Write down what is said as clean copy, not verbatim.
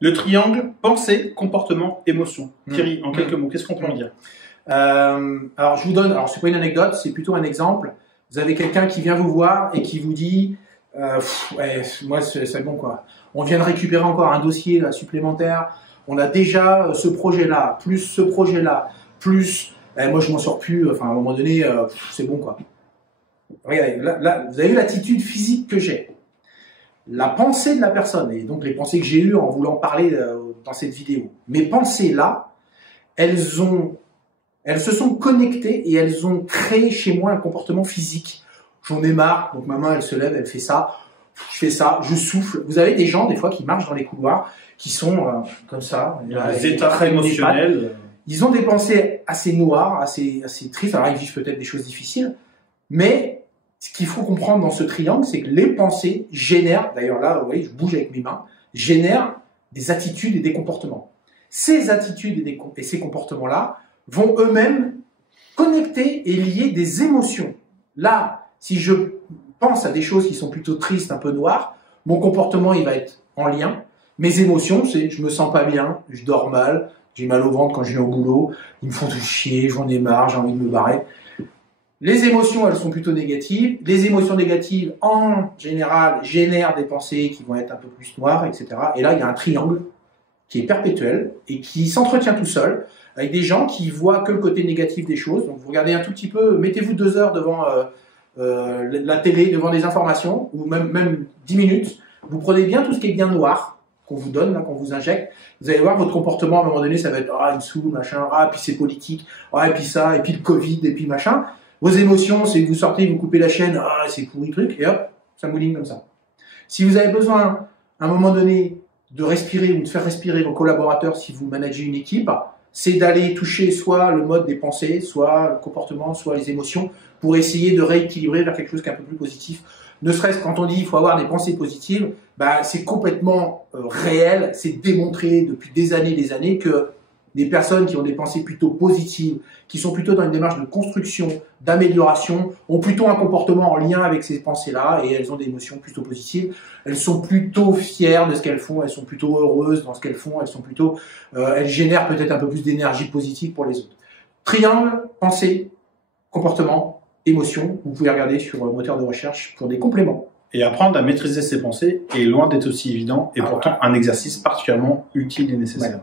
Le triangle pensée, comportement, émotion. Thierry, en quelques mots, qu'est-ce qu'on peut en dire? Alors je vous donne, alors c'est pas une anecdote, c'est plutôt un exemple. Vous avez quelqu'un qui vient vous voir et qui vous dit ouais, moi c'est bon quoi. On vient de récupérer encore un dossier là, supplémentaire. On a déjà ce projet-là, plus ce projet-là, plus moi je m'en sors plus. Enfin à un moment donné, c'est bon quoi. Regardez, là, vous avez vu l'attitude physique que j'ai, la pensée de la personne et donc les pensées que j'ai eues en voulant parler dans cette vidéo. Mes pensées là, elles se sont connectées et elles ont créé chez moi un comportement physique. J'en ai marre, donc ma main elle se lève, elle fait ça, je fais ça, je souffle. Vous avez des gens des fois qui marchent dans les couloirs, qui sont comme ça. Les états émotionnels. Ils ont des pensées assez noires, assez tristes. Alors ils vivent peut-être des choses difficiles, mais ce qu'il faut comprendre dans ce triangle, c'est que les pensées génèrent, d'ailleurs là, vous voyez, je bouge avec mes mains, génèrent des attitudes et des comportements. Ces attitudes et ces comportements-là vont eux-mêmes connecter et lier des émotions. Là, si je pense à des choses qui sont plutôt tristes, un peu noires, mon comportement il va être en lien. Mes émotions, c'est je me sens pas bien, je dors mal, j'ai mal au ventre quand je viens au boulot, ils me font tout chier, j'en ai marre, j'ai envie de me barrer. Les émotions, elles sont plutôt négatives. Les émotions négatives, en général, génèrent des pensées qui vont être un peu plus noires, etc. Et là, il y a un triangle qui est perpétuel et qui s'entretient tout seul, avec des gens qui voient que le côté négatif des choses. Donc vous regardez un tout petit peu, mettez-vous 2 heures devant la télé, devant des informations, ou même 10 minutes, vous prenez bien tout ce qui est bien noir, qu'on vous donne, là, qu'on vous injecte, vous allez voir votre comportement à un moment donné, ça va être « ah, il me saoule, machin, ah, puis c'est politique, ah, et puis ça, et puis le Covid, et puis machin ». Vos émotions, c'est que vous sortez, vous coupez la chaîne, ah, c'est pourri truc, et hop, ça mouline comme ça. Si vous avez besoin, à un moment donné, de respirer ou de faire respirer vos collaborateurs si vous managez une équipe, c'est d'aller toucher soit le mode des pensées, soit le comportement, soit les émotions, pour essayer de rééquilibrer vers quelque chose qui est un peu plus positif. Ne serait-ce quand on dit qu'il faut avoir des pensées positives, bah, c'est complètement réel, c'est démontré depuis des années que des personnes qui ont des pensées plutôt positives, qui sont plutôt dans une démarche de construction, d'amélioration, ont plutôt un comportement en lien avec ces pensées-là et elles ont des émotions plutôt positives. Elles sont plutôt fières de ce qu'elles font, elles sont plutôt heureuses dans ce qu'elles font, elles sont plutôt, elles génèrent peut-être un peu plus d'énergie positive pour les autres. Triangle, pensée, comportement, émotion. Vous pouvez regarder sur le moteur de recherche pour des compléments. Et apprendre à maîtriser ses pensées est loin d'être aussi évident et pourtant un exercice particulièrement utile et nécessaire. Ouais.